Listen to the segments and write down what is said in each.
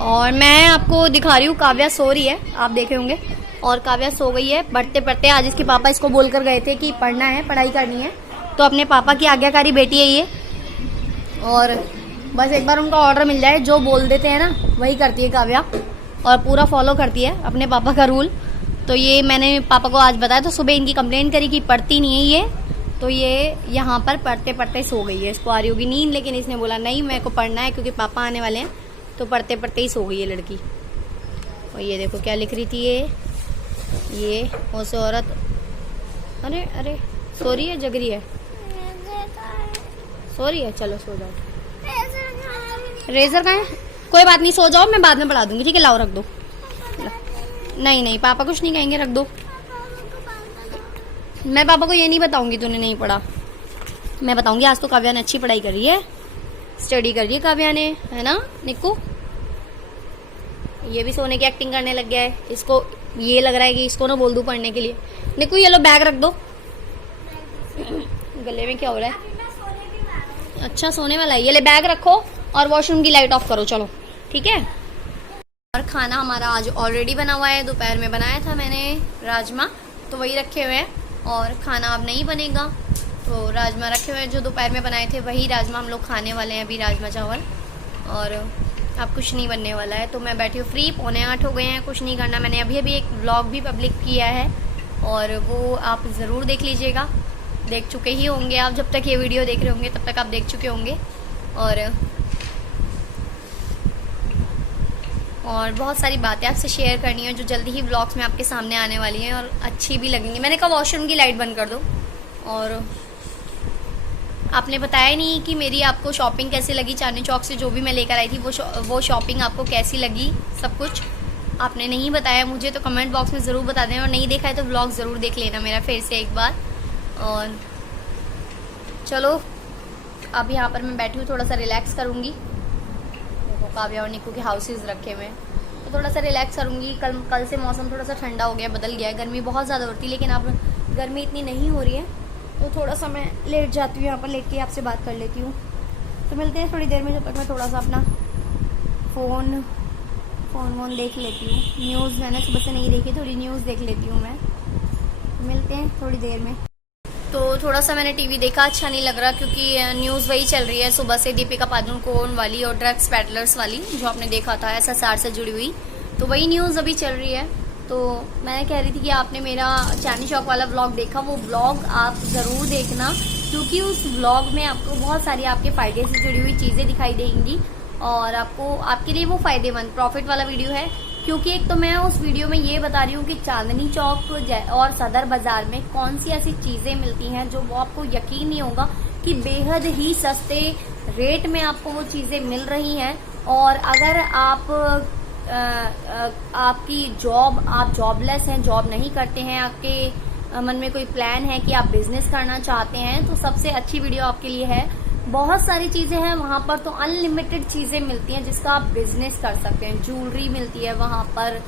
और मैं आपको दिखा रही हूँ, काव्या सो रही है, आप देख रहे होंगे। और काव्या सो गई है पढ़ते पढ़ते। आज इसके पापा इसको बोलकर गए थे कि पढ़ना है, पढ़ाई करनी है, तो अपने पापा की आज्ञाकारी बेटी है ये। और बस एक बार उनका ऑर्डर मिल जाए, जो बोल देते हैं ना वही करती है काव्या, और पूरा फॉलो करती है अपने पापा का रूल। तो ये मैंने पापा को आज बताया, तो सुबह इनकी कंप्लेंट करी कि पढ़ती नहीं है ये, तो ये यहाँ पर पढ़ते पढ़ते सो गई है। इसको आ रही होगी नींद, लेकिन इसने बोला नहीं मेरे को पढ़ना है क्योंकि पापा आने वाले हैं, तो पढ़ते पढ़ते ही सो गई है लड़की। और ये देखो क्या लिख रही थी ये वो से औरत, अरे अरे सो रही है, जग रही है, सो रही है, चलो सो जाओ। रेजर कहाँ है? कोई बात नहीं, सो जाओ, मैं बाद में पढ़ा दूंगी, ठीक है? लाओ रख दो। नहीं नहीं पापा कुछ नहीं कहेंगे, रख दो। मैं पापा को ये नहीं बताऊंगी तूने नहीं पढ़ा, मैं बताऊंगी आज तो काव्या ने अच्छी पढ़ाई करी है, स्टडी कर रही है काव्या ने, है ना निक्कू? ये भी सोने की एक्टिंग करने लग गया है। इसको ये लग रहा है कि इसको ना बोल दूं पढ़ने के लिए। निक्कू ये लो बैग रख दो। गले में क्या हो रहा है? अच्छा सोने वाला है, ये ले बैग रखो और वॉशरूम की लाइट ऑफ करो, चलो ठीक है। और खाना हमारा आज ऑलरेडी बना हुआ है, दोपहर में बनाया था मैंने राजमा, तो वही रखे हुए हैं। और खाना अब नहीं बनेगा, तो राजमा रखे हुए हैं जो दोपहर में बनाए थे, वही राजमा हम लोग खाने वाले हैं अभी, राजमा चावल। और अब कुछ नहीं बनने वाला है, तो मैं बैठी हूँ फ्री। 7:45 हो गए हैं, कुछ नहीं करना। मैंने अभी एक व्लॉग भी पब्लिक किया है, और वो आप ज़रूर देख लीजिएगा। देख चुके ही होंगे आप, जब तक ये वीडियो देख रहे होंगे तब तक आप देख चुके होंगे। और बहुत सारी बातें आपसे शेयर करनी है जो जल्दी ही व्लॉग्स में आपके सामने आने वाली हैं और अच्छी भी लगेंगी। मैंने कहा वॉशरूम की लाइट बंद कर दो। और आपने बताया नहीं कि मेरी आपको शॉपिंग कैसी लगी, चांदनी चौक से जो भी मैं लेकर आई थी वो शॉपिंग आपको कैसी लगी, सब कुछ आपने नहीं बताया मुझे, तो कमेंट बॉक्स में ज़रूर बता देना। और नहीं देखा है तो व्लॉग ज़रूर देख लेना मेरा फिर से एक बार। और चलो अब यहाँ पर मैं बैठी हूँ, थोड़ा सा रिलैक्स करूँगी। देखो काव्या और निक्कू के हाउसेज रखे हुए हैं, तो थोड़ा सा रिलैक्स करूँगी। कल से मौसम थोड़ा सा ठंडा हो गया, बदल गया है। गर्मी बहुत ज़्यादा होती है, लेकिन अब गर्मी इतनी नहीं हो रही है, तो थोड़ा सा मैं लेट जाती हूँ यहाँ पर, लेट के आपसे बात कर लेती हूँ। तो मिलते हैं थोड़ी देर में, जब तक मैं थोड़ा सा अपना फ़ोन देख लेती हूँ। न्यूज़ मैंने सुबह से नहीं देखी, थोड़ी न्यूज़ देख लेती हूँ मैं। मिलते हैं थोड़ी देर में। तो थोड़ा सा मैंने टीवी देखा, अच्छा नहीं लग रहा, क्योंकि न्यूज़ वही चल रही है सुबह से, दीपिका पादुकोण वाली और ड्रग्स पैडलर्स वाली, जो आपने देखा था SSR से जुड़ी हुई, तो वही न्यूज़ अभी चल रही है। तो मैं कह रही थी कि आपने मेरा चांदनी चौक वाला व्लॉग देखा, वो व्लॉग आप ज़रूर देखना, क्योंकि उस व्लॉग में आपको बहुत सारी आपके फ़ायदे से जुड़ी हुई चीज़ें दिखाई देंगी, और आपके लिए वो फ़ायदेमंद प्रॉफिट वाला वीडियो है। क्योंकि एक तो मैं उस वीडियो में ये बता रही हूँ कि चांदनी चौक और सदर बाजार में कौन सी ऐसी चीज़ें मिलती हैं जो वो आपको यकीन नहीं होगा कि बेहद ही सस्ते रेट में आपको वो चीज़ें मिल रही हैं। और अगर आपकी आप जॉबलेस हैं, जॉब नहीं करते हैं, आपके मन में कोई प्लान है कि आप बिजनेस करना चाहते हैं, तो सबसे अच्छी वीडियो आपके लिए है। बहुत सारी चीजें हैं वहां पर, तो अनलिमिटेड चीजें मिलती हैं जिसका आप बिजनेस कर सकते हैं। ज्वेलरी मिलती है वहां पर,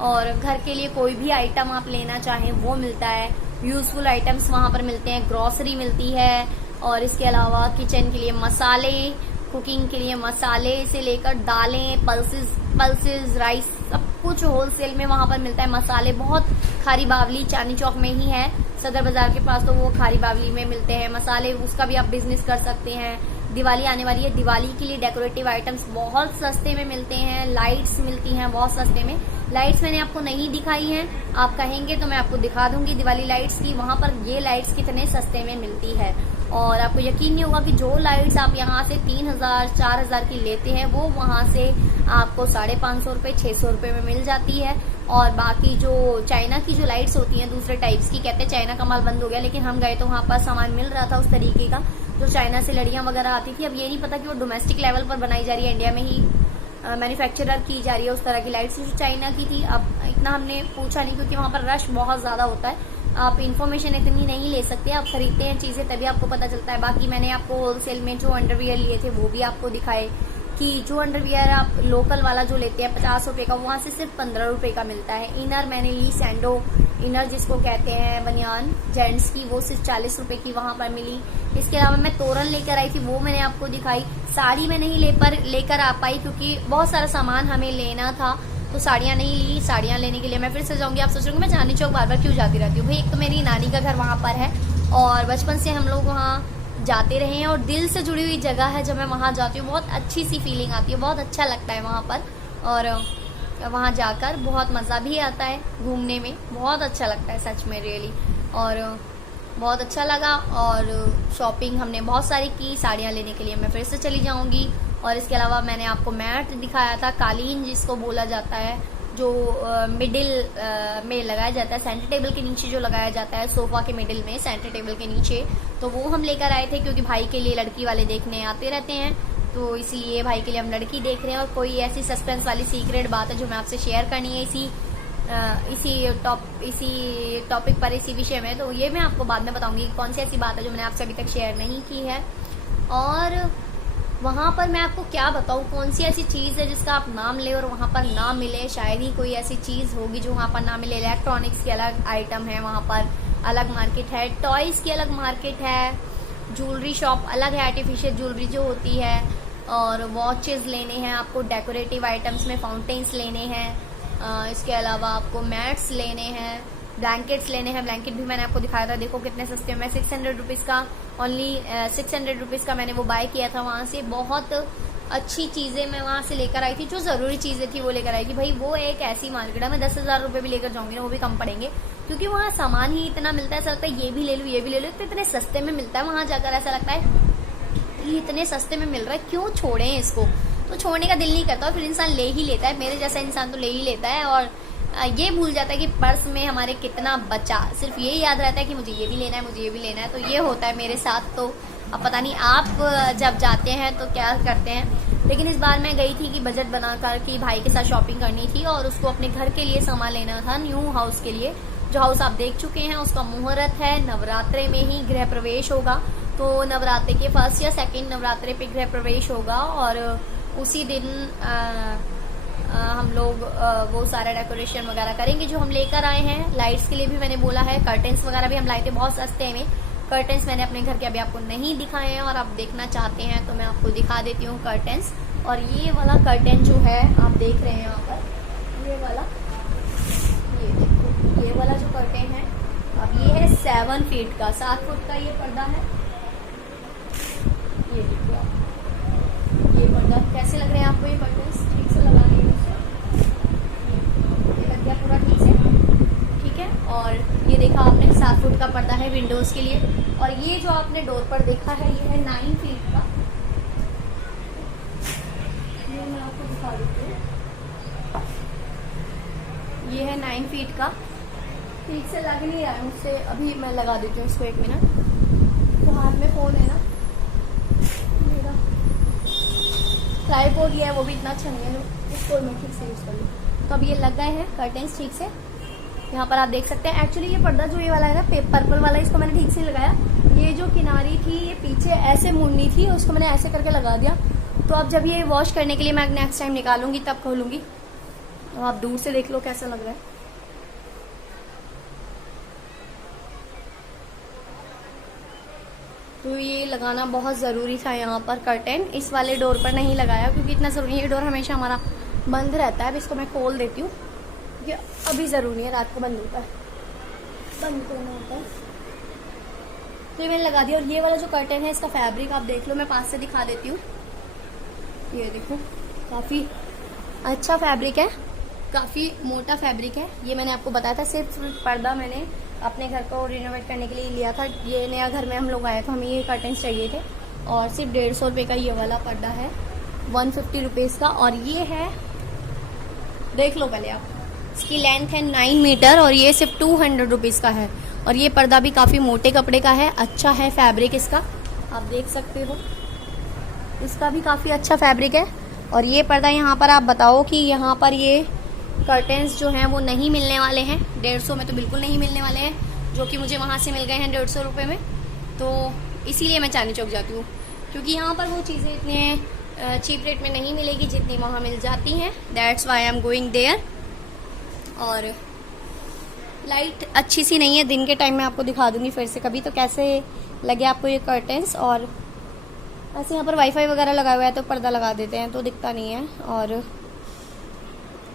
और घर के लिए कोई भी आइटम आप लेना चाहें वो मिलता है। यूजफुल आइटम्स वहां पर मिलते हैं, ग्रोसरी मिलती है, और इसके अलावा किचन के लिए मसाले, कुकिंग के लिए मसाले से लेकर दालें, पल्सेस, राइस, सब कुछ होलसेल में वहां पर मिलता है। मसाले बहुत, खारी बावली चांदनी चौक में ही है, सदर बाजार के पास, तो वो खारी बावली में मिलते हैं मसाले, उसका भी आप बिजनेस कर सकते हैं। दिवाली आने वाली है, दिवाली के लिए डेकोरेटिव आइटम्स बहुत सस्ते में मिलते हैं। लाइट्स मिलती हैं बहुत सस्ते में। लाइट्स मैंने आपको नहीं दिखाई हैं, आप कहेंगे तो मैं आपको दिखा दूंगी दिवाली लाइट्स की, वहां पर ये लाइट्स कितने सस्ते में मिलती है। और आपको यकीन नहीं होगा कि जो लाइट्स आप यहाँ से 3000 4000 की लेते हैं, वो वहां से आपको 550 रुपए 600 रुपए में मिल जाती है। और बाकी जो चाइना की जो लाइट्स होती हैं दूसरे टाइप्स की, कहते हैं चाइना का माल बंद हो गया, लेकिन हम गए तो वहां पर सामान मिल रहा था उस तरीके का, जो चाइना से लड़ियां वगैरह आती थी। अब ये नहीं पता कि वो डोमेस्टिक लेवल पर बनाई जा रही है, इंडिया में ही मैन्युफैक्चरर की जा रही है उस तरह की लाइट्स जो चाइना की थी। अब इतना हमने पूछा नहीं, क्योंकि वहां पर रश बहुत ज्यादा होता है, आप इन्फॉर्मेशन इतनी नहीं ले सकते, आप खरीदते हैं चीजें तभी आपको पता चलता है। बाकी मैंने आपको होलसेल में जो अंडरवियर लिए थे वो भी आपको दिखाए कि जो अंडरवियर आप लोकल वाला जो लेते हैं 50 रुपये का, वहाँ से सिर्फ 15 रुपये का मिलता है। इनर मैंने ली सैंडो इनर जिसको कहते हैं बनियान जेंट्स की, वो सिर्फ 40 रुपये की वहाँ पर मिली। इसके अलावा मैं तोरन लेकर आई थी, वो मैंने आपको दिखाई। साड़ी मैं नहीं लेकर आ पाई क्योंकि बहुत सारा सामान हमें लेना था, तो साड़ियाँ नहीं ली। साड़ियाँ लेने के लिए मैं फिर से जाऊँगी। आप सोच रहे हो मैं चांदनी चौक बार बार क्यों जाती रहती हूँ? भाई एक तो मेरी नानी का घर वहाँ पर है और बचपन से हम लोग वहाँ जाते रहे हैं और दिल से जुड़ी हुई जगह है। जब मैं वहाँ जाती हूँ बहुत अच्छी सी फीलिंग आती है, बहुत अच्छा लगता है वहाँ पर, और वहाँ जाकर बहुत मज़ा भी आता है, घूमने में बहुत अच्छा लगता है सच में रियली, और बहुत अच्छा लगा। और शॉपिंग हमने बहुत सारी की। साड़ियाँ लेने के लिए मैं फिर से चली जाऊँगी। और इसके अलावा मैंने आपको मैट दिखाया था, कालीन जिसको बोला जाता है, जो मिडिल में लगाया जाता है, सेंटर टेबल के नीचे जो लगाया जाता है, सोफा के मिडिल में सेंटर टेबल के नीचे, तो वो हम लेकर आए थे क्योंकि भाई के लिए लड़की वाले देखने आते रहते हैं, तो इसीलिए भाई के लिए हम लड़की देख रहे हैं। और कोई ऐसी सस्पेंस वाली सीक्रेट बात है जो मैं आपसे शेयर करनी है इसी टॉपिक पर, इसी विषय में, तो ये मैं आपको बाद में बताऊंगी कौन सी ऐसी बात है जो मैंने आपसे अभी तक शेयर नहीं की है। और वहाँ पर मैं आपको क्या बताऊँ, कौन सी ऐसी चीज़ है जिसका आप नाम ले और वहाँ पर ना मिले? शायद ही कोई ऐसी चीज़ होगी जो वहाँ पर ना मिले। इलेक्ट्रॉनिक्स के अलग आइटम है, वहाँ पर अलग मार्केट है, टॉयज़ की अलग मार्केट है, ज्वेलरी शॉप अलग है, आर्टिफिशियल ज्वेलरी जो होती है, और वॉचेस लेने हैं आपको, डेकोरेटिव आइटम्स में फाउंटेन्स लेने हैं, इसके अलावा आपको मैट्स लेने हैं, ब्लैंकेट्स लेने हैं। ब्लैंकेट भी मैंने आपको दिखाया था, देखो कितने सस्ते में, 600 रुपीज़ का, ओनली 600 रुपीज़ का मैंने वो बाय किया था वहाँ से। बहुत अच्छी चीज़ें मैं वहाँ से लेकर आई थी, जो ज़रूरी चीज़ें थी वो लेकर आई थी। भाई वो एक ऐसी मार्केट है, मैं 10,000 रुपये भी लेकर जाऊँगी ना वो भी कम पड़ेंगे, क्योंकि वहाँ सामान ही इतना मिलता है, ऐसा लगता है ये भी ले लूँ ये भी ले लूँ, तो इतने सस्ते में मिलता है। वहाँ जाकर ऐसा लगता है ये इतने सस्ते में मिल रहा है, क्यों छोड़ें इसको? तो छोड़ने का दिल नहीं करता, फिर इंसान ले ही लेता है। मेरे जैसा इंसान तो ले ही लेता है और ये भूल जाता है कि पर्स में हमारे कितना बचा, सिर्फ ये याद रहता है कि मुझे ये भी लेना है, मुझे ये भी लेना है। तो ये होता है मेरे साथ। तो अब पता नहीं आप जब जाते हैं तो क्या करते हैं, लेकिन इस बार मैं गई थी कि बजट बनाकर कि भाई के साथ शॉपिंग करनी थी और उसको अपने घर के लिए सामान लेना था, न्यू हाउस के लिए। जो हाउस आप देख चुके हैं उसका मुहूर्त है, नवरात्रे में ही गृह प्रवेश होगा, तो नवरात्रे के फर्स्ट या सेकेंड नवरात्रे पे गृह प्रवेश होगा और उसी दिन हम लोग वो सारा डेकोरेशन वगैरह करेंगे जो हम लेकर आए हैं। लाइट्स के लिए भी मैंने बोला है, कर्टेंस वगैरह भी हम लाए थे बहुत सस्ते में। कर्टेंस मैंने अपने घर के अभी आपको नहीं दिखाए हैं और आप देखना चाहते हैं तो मैं आपको दिखा देती हूँ कर्टेंस। और ये वाला कर्टेन जो है आप देख रहे हैं यहाँ पर, ये वाला, ये देखो ये वाला जो कर्टेन है, अब ये है 7 फीट का, 7 फुट का ये पर्दा है। ये देखिए आप, ये पर्दा कैसे लग रहे हैं आपको? ये कर्टेंस ठीक से लगा रही है, ये लग गया पूरा ठीक से, ठीक है। और ये देखा आपने 7 फुट का पर्दा है विंडोज के लिए। और ये जो आपने डोर पर देखा है ये है 9 फीट का, ये मैं आपको दिखा देती हूँ, ये है 9 फीट का। ठीक से लग नहीं रहा है मुझसे, अभी मैं लगा देती हूँ इसको 1 मिनट। तो हाथ में फ़ोन है ना मेरा, ट्राइपॉड है वो भी इतना अच्छा नहीं है, इसको मैं ठीक से यूज़ कर लूँ। तो अब ये लग गए हैं कर्टेंस ठीक से, यहाँ पर आप देख सकते हैं। एक्चुअली ये पर्दा जो ये वाला है ना पर्पल वाला, इसको मैंने ठीक से लगाया। ये जो किनारी थी ये पीछे ऐसे मुड़नी थी, उसको मैंने ऐसे करके लगा दिया। तो अब जब ये वॉश करने के लिए मैं नेक्स्ट टाइम निकालूंगी तब खोलूंगी। तो आप दूर से देख लो कैसा लग रहा है। तो ये लगाना बहुत ज़रूरी था यहाँ पर कर्टेन, इस वाले डोर पर नहीं लगाया क्योंकि इतना ज़रूरी है। ये डोर हमेशा हमारा बंद रहता है। अब इसको मैं खोल देती हूँ क्योंकि अभी ज़रूरी है, रात को बंद होता है, बंद करना होता है। तो ये मैंने लगा दिया। और ये वाला जो कर्टेन है इसका फैब्रिक आप देख लो, मैं पास से दिखा देती हूँ। ये देखो काफ़ी अच्छा फैब्रिक है, काफ़ी मोटा फैब्रिक है। ये मैंने आपको बताया था, सिर्फ पर्दा मैंने अपने घर को रिनोवेट करने के लिए लिया था। ये नया घर में हम लोग आए तो हमें ये कर्टेंस चाहिए थे और सिर्फ 150 रुपये का ये वाला पर्दा है, 150 रुपीज़ का। और ये है, देख लो पहले आप, इसकी लेंथ है 9 मीटर और ये सिर्फ 200 रुपीज़ का है। और ये पर्दा भी काफ़ी मोटे कपड़े का है, अच्छा है फैब्रिक इसका, आप देख सकते हो, इसका भी काफ़ी अच्छा फैब्रिक है। और ये पर्दा यहाँ पर आप बताओ कि यहाँ पर ये कर्टेंस जो हैं वो नहीं मिलने वाले हैं 150 में, तो बिल्कुल नहीं मिलने वाले हैं, जो कि मुझे वहाँ से मिल गए हैं 150 रुपये में। तो इसीलिए मैं चांदनी चौक जाती हूँ क्योंकि यहाँ पर वो चीज़ें इतने चीप रेट में नहीं मिलेगी जितनी वहाँ मिल जाती हैं। That's why I am going there. और लाइट अच्छी सी नहीं है, दिन के टाइम में आपको दिखा दूंगी फिर से कभी तो कैसे लगे आपको ये कर्टेंस। और ऐसे यहाँ पर वाईफाई वगैरह लगा हुआ है तो पर्दा लगा देते हैं तो दिखता नहीं है। और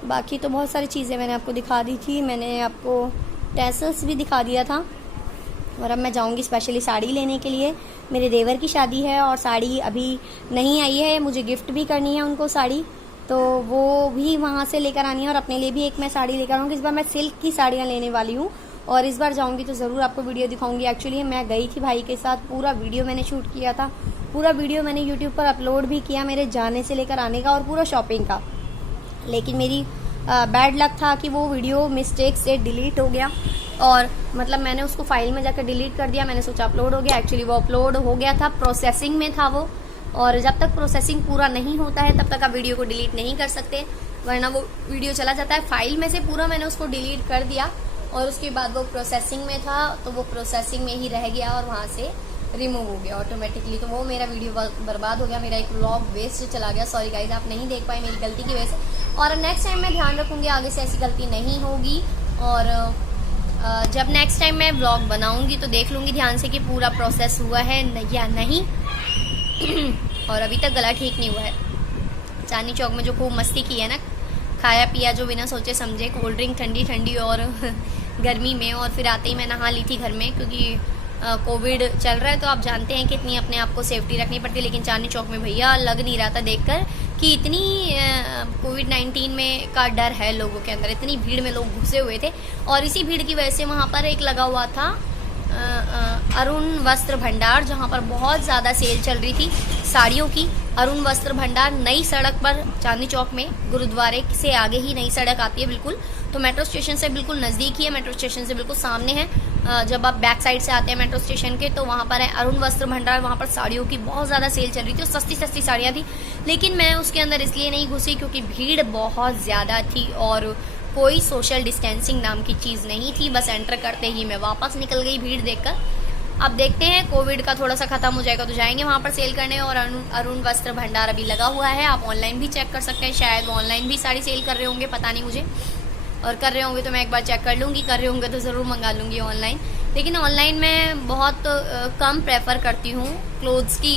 बाकी तो बहुत सारी चीज़ें मैंने आपको दिखा दी थी, मैंने आपको टैसल्स भी दिखा दिया था। और अब मैं जाऊंगी स्पेशली साड़ी लेने के लिए। मेरे देवर की शादी है और साड़ी अभी नहीं आई है, मुझे गिफ्ट भी करनी है उनको साड़ी, तो वो भी वहाँ से लेकर आनी है। और अपने लिए भी एक मैं साड़ी लेकर आऊँगी। इस बार मैं सिल्क की साड़ियाँ लेने वाली हूँ और इस बार जाऊँगी तो ज़रूर आपको वीडियो दिखाऊँगी। एक्चुअली मैं गई थी भाई के साथ, पूरा वीडियो मैंने शूट किया था, पूरा वीडियो मैंने यूट्यूब पर अपलोड भी किया मेरे जाने से लेकर आने का और पूरा शॉपिंग का। लेकिन मेरी बैड लक था कि वो वीडियो मिस्टेक से डिलीट हो गया और मतलब मैंने उसको फाइल में जाकर डिलीट कर दिया। मैंने सोचा अपलोड हो गया, एक्चुअली वो अपलोड हो गया था, प्रोसेसिंग में था वो। और जब तक प्रोसेसिंग पूरा नहीं होता है तब तक आप वीडियो को डिलीट नहीं कर सकते, वरना वो वीडियो चला जाता है। फाइल में से पूरा मैंने उसको डिलीट कर दिया और उसके बाद वो प्रोसेसिंग में था तो वो प्रोसेसिंग में ही रह गया और वहाँ से रिमूव हो गया ऑटोमेटिकली। तो वो मेरा वीडियो बर्बाद हो गया, मेरा एक व्लॉग वेस्ट चला गया। सॉरी गाइज, आप नहीं देख पाए मेरी गलती की वजह से। और नेक्स्ट टाइम मैं ध्यान रखूँगी आगे से ऐसी गलती नहीं होगी। और जब नेक्स्ट टाइम मैं व्लॉग बनाऊंगी तो देख लूँगी ध्यान से कि पूरा प्रोसेस हुआ है या नहीं। और अभी तक गला ठीक नहीं हुआ है। चांदनी चौक में जो खूब मस्ती की है ना, खाया पिया जो बिना सोचे समझे, कोल्ड ड्रिंक ठंडी ठंडी और गर्मी में, और फिर आते ही मैं नहा ली थी घर में क्योंकि कोविड चल रहा है तो आप जानते हैं कि इतनी अपने आप को सेफ्टी रखनी पड़ती है। लेकिन चांदनी चौक में भैया लग नहीं रहा था देखकर कि इतनी कोविड-19 में का डर है लोगों के अंदर, इतनी भीड़ में लोग घुसे हुए थे। और इसी भीड़ की वजह से वहाँ पर एक लगा हुआ था अरुण वस्त्र भंडार, जहाँ पर बहुत ज़्यादा सेल चल रही थी साड़ियों की। अरुण वस्त्र भंडार नई सड़क पर चांदनी चौक में, गुरुद्वारे से आगे ही नई सड़क आती है बिल्कुल, तो मेट्रो स्टेशन से बिल्कुल नज़दीक ही है, मेट्रो स्टेशन से बिल्कुल सामने है। जब आप बैक साइड से आते हैं मेट्रो स्टेशन के तो वहाँ पर है अरुण वस्त्र भंडार। वहाँ पर साड़ियों की बहुत ज़्यादा सेल चल रही थी और सस्ती सस्ती साड़ियाँ थी। लेकिन मैं उसके अंदर इसलिए नहीं घुसी क्योंकि भीड़ बहुत ज़्यादा थी और कोई सोशल डिस्टेंसिंग नाम की चीज़ नहीं थी। बस एंटर करते ही मैं वापस निकल गई भीड़ देखकर। अब देखते हैं कोविड का थोड़ा सा खत्म हो जाएगा तो जाएंगे वहाँ पर सेल करने। और अरुण वस्त्र भंडार अभी लगा हुआ है, आप ऑनलाइन भी चेक कर सकते हैं। शायद वो ऑनलाइन भी साड़ी सेल कर रहे होंगे, पता नहीं मुझे, और कर रहे होंगे तो मैं एक बार चेक कर लूँगी, कर रहे होंगे तो ज़रूर मंगा लूँगी ऑनलाइन। लेकिन ऑनलाइन मैं बहुत कम प्रेफर करती हूँ क्लोथ्स की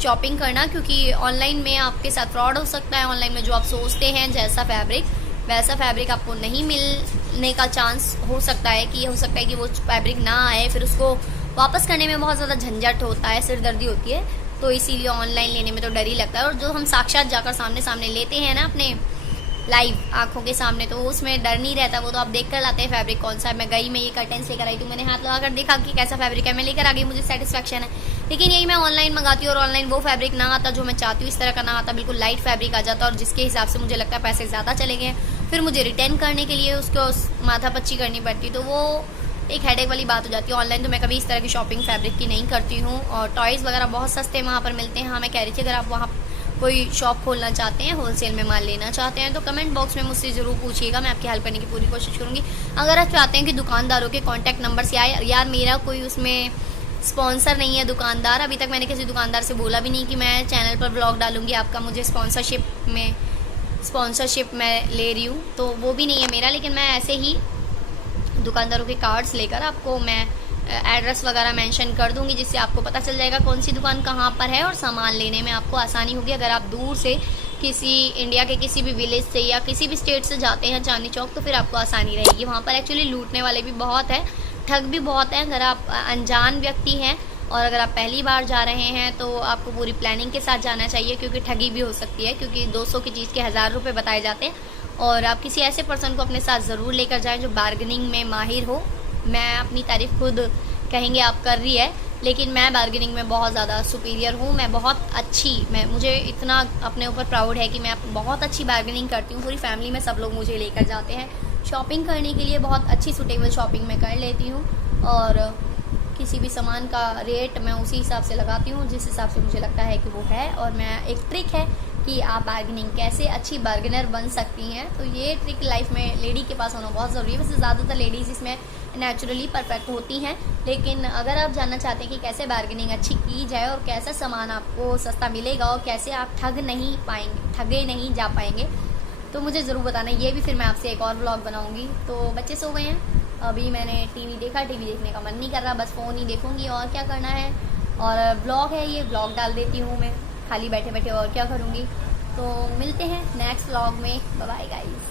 शॉपिंग करना, क्योंकि ऑनलाइन में आपके साथ फ्रॉड हो सकता है। ऑनलाइन में जो आप सोचते हैं जैसा फैब्रिक वैसा फैब्रिक आपको नहीं मिलने का चांस हो सकता है कि वो फैब्रिक ना आए, फिर उसको वापस करने में बहुत ज़्यादा झंझट होता है, सिरदर्दी होती है। तो इसीलिए ऑनलाइन लेने में तो डर ही लगता है। और जो हम साक्षात जाकर सामने सामने लेते हैं ना अपने लाइव आंखों के सामने, तो उसमें डर नहीं रहता, वो तो आप देख कर लाते हैं फैब्रिक कौन सा है। मैं गई, मैं ये कर्टेंस लेकर आई तो मैंने हाथ लगाकर देखा कि कैसा फैब्रिक है, मैं लेकर आ गई, मुझे सेटिस्फेक्शन है। लेकिन यही मैं ऑनलाइन मंगाती हूँ और ऑनलाइन वो फैब्रिक ना आता जो मैं चाहती हूँ, इस तरह का ना आता, बिल्कुल लाइट फैब्रिक आ जाता और जिसके हिसाब से मुझे लगता है पैसे ज़्यादा चले गए, फिर मुझे रिटर्न करने के लिए उसको माथापच्ची करनी पड़ती, तो वो एक हेडेक वाली बात हो जाती है। ऑनलाइन तो मैं कभी इस तरह की शॉपिंग फैब्रिक की नहीं करती हूँ। और टॉयज़ वगैरह बहुत सस्ते वहाँ पर मिलते हैं। हाँ, मैं कह रही थी अगर आप वहाँ कोई शॉप खोलना चाहते हैं, होलसेल में माल लेना चाहते हैं तो कमेंट बॉक्स में मुझसे ज़रूर पूछिएगा, मैं आपकी हेल्प करने की पूरी कोशिश करूँगी। अगर आप चाहते हैं कि दुकानदारों के कॉन्टैक्ट नंबर से आए, यार मेरा कोई उसमें स्पॉन्सर नहीं है दुकानदार, अभी तक मैंने किसी दुकानदार से बोला भी नहीं कि मैं चैनल पर ब्लॉग डालूंगी, आपका मुझे स्पॉन्सरशिप मैं ले रही हूँ, तो वो भी नहीं है मेरा। लेकिन मैं ऐसे ही दुकानदारों के कार्ड्स लेकर आपको मैं एड्रेस वगैरह मेंशन कर दूंगी, जिससे आपको पता चल जाएगा कौन सी दुकान कहाँ पर है और सामान लेने में आपको आसानी होगी। अगर आप दूर से किसी इंडिया के किसी भी विलेज से या किसी भी स्टेट से जाते हैं चांदनी चौक, तो फिर आपको आसानी रहेगी। वहाँ पर एक्चुअली लूटने वाले भी बहुत हैं, ठग भी बहुत हैं। अगर आप अनजान व्यक्ति हैं और अगर आप पहली बार जा रहे हैं तो आपको पूरी प्लानिंग के साथ जाना चाहिए, क्योंकि ठगी भी हो सकती है, क्योंकि 200 की चीज़ के 1000 रुपये बताए जाते हैं। और आप किसी ऐसे पर्सन को अपने साथ ज़रूर लेकर जाएं जो बार्गेनिंग में माहिर हो। मैं अपनी तारीफ़ खुद कहेंगे आप कर रही है, लेकिन मैं बार्गेनिंग में बहुत ज़्यादा सुपीरियर हूँ। मैं बहुत अच्छी, मुझे इतना अपने ऊपर प्राउड है कि मैं बहुत अच्छी बार्गेनिंग करती हूँ। पूरी फैमिली में सब लोग मुझे लेकर जाते हैं शॉपिंग करने के लिए, बहुत अच्छी सूटेबल शॉपिंग मैं कर लेती हूँ। और किसी भी सामान का रेट मैं उसी हिसाब से लगाती हूँ जिस हिसाब से मुझे लगता है कि वो है। और मैं एक ट्रिक है कि आप बार्गेनिंग कैसे अच्छी बार्गेनर बन सकती हैं। तो ये ट्रिक लाइफ में लेडी के पास होना बहुत ज़रूरी है। वैसे ज़्यादातर लेडीज़ इसमें नेचुरली परफेक्ट होती हैं, लेकिन अगर आप जानना चाहते हैं कि कैसे बार्गेनिंग अच्छी की जाए और कैसा सामान आपको सस्ता मिलेगा और कैसे आप ठगे नहीं जा पाएंगे, तो मुझे ज़रूर बताना। ये भी फिर मैं आपसे एक और व्लॉग बनाऊंगी। तो बच्चे सो गए हैं, अभी मैंने टीवी देखा, टीवी देखने का मन नहीं कर रहा, बस फ़ोन ही देखूंगी और क्या करना है। और ब्लॉग है, ये ब्लॉग डाल देती हूँ मैं खाली बैठे बैठे, और क्या करूँगी। तो मिलते हैं नेक्स्ट व्लॉग में। Bye bye guys.